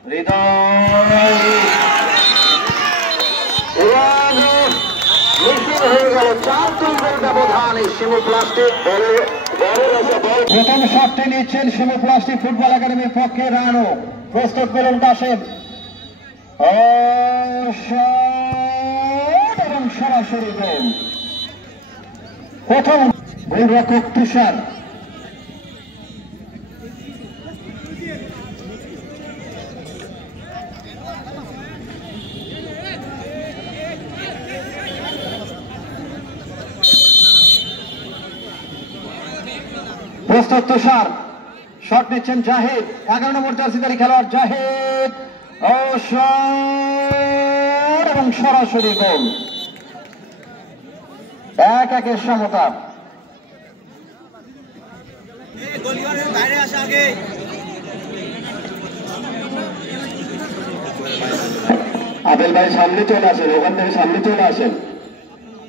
প্রথম শটটি নিচ্ছেন Shimu plastic football একাডেমির পক্ষে রানো। প্রস্তুত করুন কাশেম এবং সরাসরি গোল। প্রথম গোলরক্ষক তুষার। প্রস্তুত তুষার। শট নিচ্ছেন জাহিদ, 11 নম্বর জার্সিধারী খেলোয়াড় জাহিদ এবং সরাসরি গোল। 1-1 সমতা। আবেল ভাই সামনে চলে আসেন, ওখান থেকে সামনে চলে আসেন।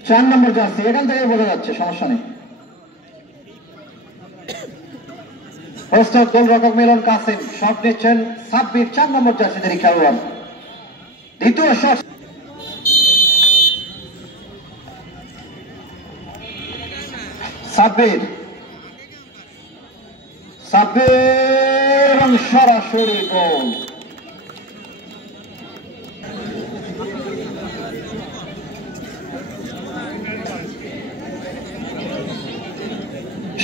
4 নম্বর জার্সি, এখান থেকে বোঝা যাচ্ছে, সমস্যা নেই। প্রস্তুত গোলরক্ষক মিলন কাসিম। শট নিচ্ছেন সাব্বির, 4 নম্বর জার্সিধারী খেলোয়াড়। দ্বিতীয় শট সাব্বির এবং সরাসরি গোল।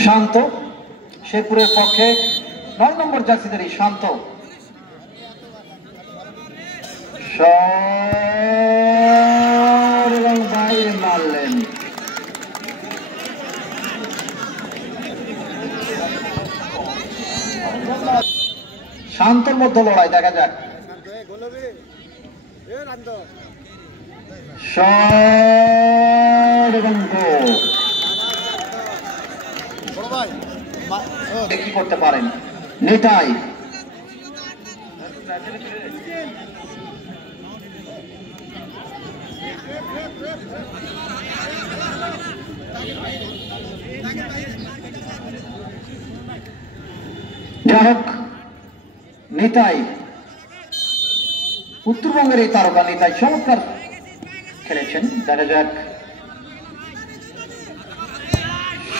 শান্ত শেরপুরের পক্ষে 9 নম্বর জার্সিধারী শান্ত। এবং বাইরে মারলেন। শান্তর মধ্যে লড়াই, দেখা যাক। এবং গোল। কি করতে পারেন নিতাই। যাই হোক, নিতাই উত্তরবঙ্গের এই তারকা নিতাই চমৎকার খেলেছেন। দেখা যাক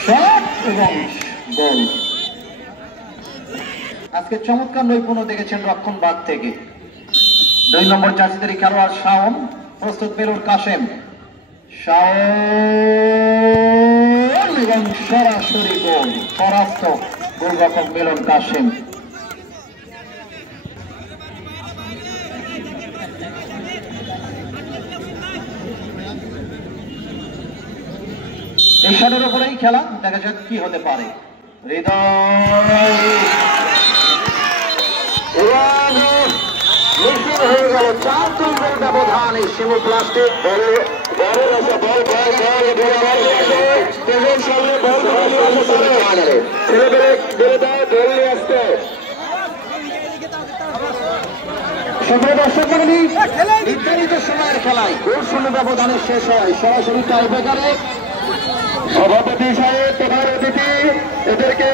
শট এবং গোল। আজকে চমৎকার নৈপুণ্য দেখেছেন রক্ষণ ভাগ থেকে 2 নম্বর জার্সিধারী খেলোয়াড় শাওন। প্রস্তুত মিলন কাশেম। শাওন এবং সরাসরি গোল। পরাস্ত গোলরক্ষক মিলন কাশেম। এই শটের উপরেই খেলা, দেখা যাক কি হতে পারে। হয়ে গেল 4-2 গোল ব্যবধান। এই শিমু প্লাস্টিক নির্ধারিত সময়ের খেলায় গোল শূন্য ব্যবধানে শেষ হয়। সরাসরি টাইব্রেকারে সভাপতি সাহেব, প্রধান অতিথি এদেরকে